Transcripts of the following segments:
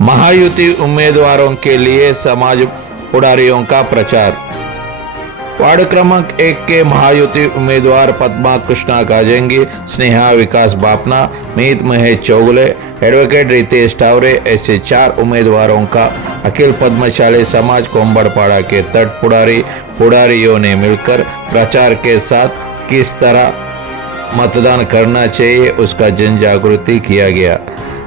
महायुति उम्मीदवारों के लिए समाज पुढारियों का प्रचार। वार्ड क्रमांक 1 के महायुति उम्मीदवार पद्मा कृष्णा गाजेंगी, स्नेहा विकास बापना, मीत महेश चौगुले, एडवोकेट रितेश टावरे ऐसे 4 उम्मीदवारों का अखिल पद्मशाली समाज कोंबड़पाड़ा के तट पुढारियों ने मिलकर प्रचार के साथ किस तरह मतदान करना चाहिए उसका जन जागृति किया गया,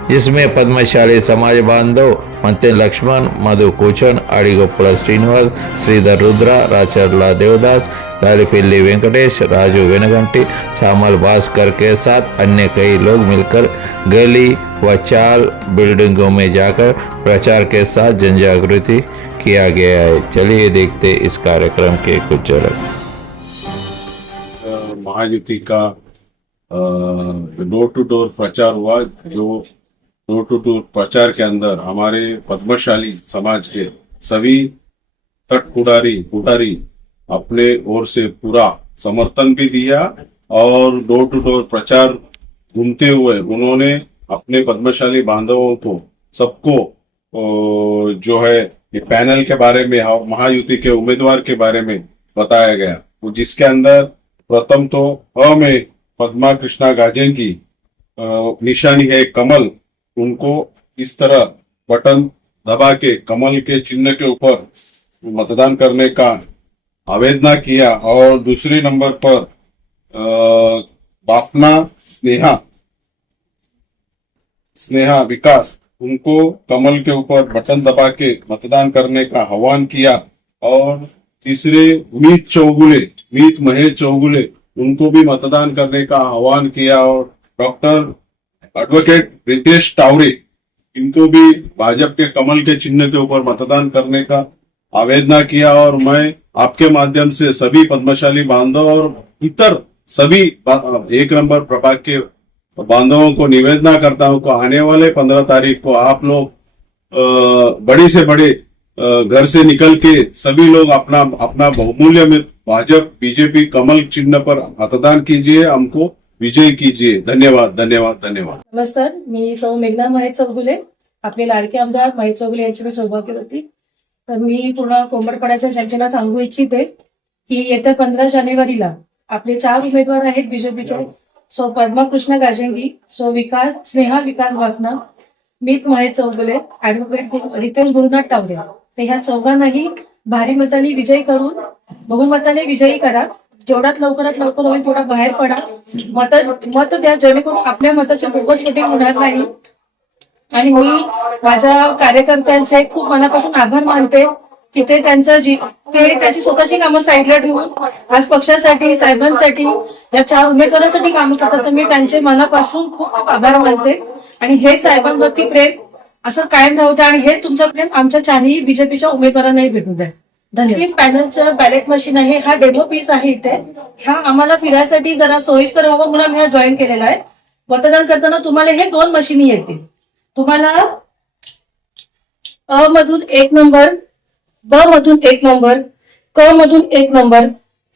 जिसमें पद्मशाली समाज बांधव मंते लक्ष्मण, मधु कोचन, अड़ीगोपुल श्रीनिवास, श्रीधर रुद्रा, राचरला देवदास, लालीपिल्ली वेंकटेश, राजू वेनगंटी, सामल भास्कर के साथ अन्य कई लोग मिलकर गली व चाल बिल्डिंगों में जाकर प्रचार के साथ जन जागृति किया गया है। चलिए देखते इस कार्यक्रम के कुछ झलक। महायुति का डोर टू डोर प्रचार हुआ, जो डोर टू डोर प्रचार के अंदर हमारे पद्मशाली समाज के सभी तट पुढारी अपने ओर से पूरा समर्थन भी दिया और डोर टू डोर प्रचार घूमते हुए उन्होंने अपने पद्मशाली बांधवों को सबको जो है ये पैनल के बारे में और महायुति के उम्मीदवार के बारे में बताया गया, जिसके अंदर प्रथम तो अ में पद्मा कृष्णा गाजेंगी निशानी है कमल, उनको इस तरह बटन दबा के कमल के चिन्ह के ऊपर मतदान करने का आवेदन किया। और दूसरे नंबर पर बापना स्नेहा विकास, उनको कमल के ऊपर बटन दबा के मतदान करने का आह्वान किया। और तीसरे मीत महेश चौगुले, उनको भी मतदान करने का आह्वान किया। और डॉक्टर एडवोकेट रितेश टावरे, इनको भी भाजपा के कमल के चिन्ह के ऊपर मतदान करने का आवेदन किया। और मैं आपके माध्यम से सभी पद्मशाली बांधव और इतर सभी 1 नंबर प्रभाग के बांधवों को निवेदन करता हूं कि आने वाले 15 तारीख को आप लोग बड़े से बड़े घर से निकल के सभी लोग अपना बहुमूल्य में भाजपा बीजेपी कमल चिन्ह पर मतदान कीजिए, हमको विजय कीजिए। धन्यवाद धन्यवाद धन्यवाद। नमस्कार, मी सौ मेघना महेश चौगुले, आपले लाडके आमदार महेश चौगुले यांची मी सौभाग्यवती। तर मी पूर्ण कोंबडपाड्याच्या जनतेला सांगू इच्छिते की येत्या 15 जानेवारीला आपले 4 उमेदवार आहेत बीजेपीचे, सौ पद्मा कृष्णा गाजेंगी, सौ स्नेहा विकास बापना, मीत महेश चौगुले, ऍडव्होकेट रितेश गुरुनाथ टावरे, तर ह्या चौघांनाही भारी मताने विजयी करून बहुमताने विजयी करा। जेवढ्यात लवकरात लवकर होईल थोडा बाहेर पडा, मत द्या, जेणेकरून आपल्या मताची बोगस वोटिंग होणार नाही। आणि मी माझ्या कार्यकर्त्यांचे खूप मनापासून आभार मानते की ते त्यांची स्वतःची कामं साईडला ठेवून आज पक्षासाठी, साहेबांसाठी, या 4 उमेदवारांसाठी कामं करतात। तर मी त्यांचे मनापासून खूप आभार मानते आणि हे साहेबांवरती प्रेम असं कायम राहू द्या आणि हे तुमचं प्रेम आमच्या 4ही बीजेपीच्या उमेदवारांनाही भेटू द्या। धन्यवाद। पॅनलचं बॅलेट मशीन आहे, हा डेमो पीस आहे इथे, हा आम्हाला फिरायसाठी जरा सोयीस्कर व्हावा म्हणून मी जॉईन केलेला आहे। मतदान करताना तुम्हाला हे 2 मशीनी येतील, तुम्हाला अ मधून 1 नंबर, ब मधून 1 नंबर, क मधून 1 नंबर,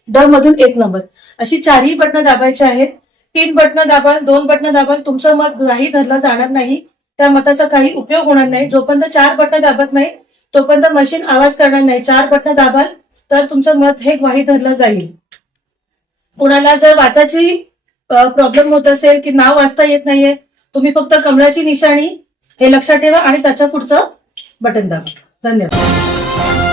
ड मधून 1 नंबर अशी 4ही बटणं दाबायची आहेत। 3 बटणं दाबाल, 2 बटणं दाबाल, तुमचं मत ग्राही धरलं जाणार नाही, त्या मताचा काही उपयोग होणार नाही। जोपर्यंत 4 बटणं दाबत नाही तोपर्यंत मशीन आवाज करणार नाही। 4 बटणं दाबाल तर तुमचं मत हे ग्वाही धरलं जाईल। कुणाला जर वाचायची प्रॉब्लेम होत असेल की नाव वाचता येत नाहीये, तुम्ही फक्त कमळाची निशाणी हे लक्षात ठेवा आणि त्याच्या पुढचं बटन दाबा। धन्यवाद।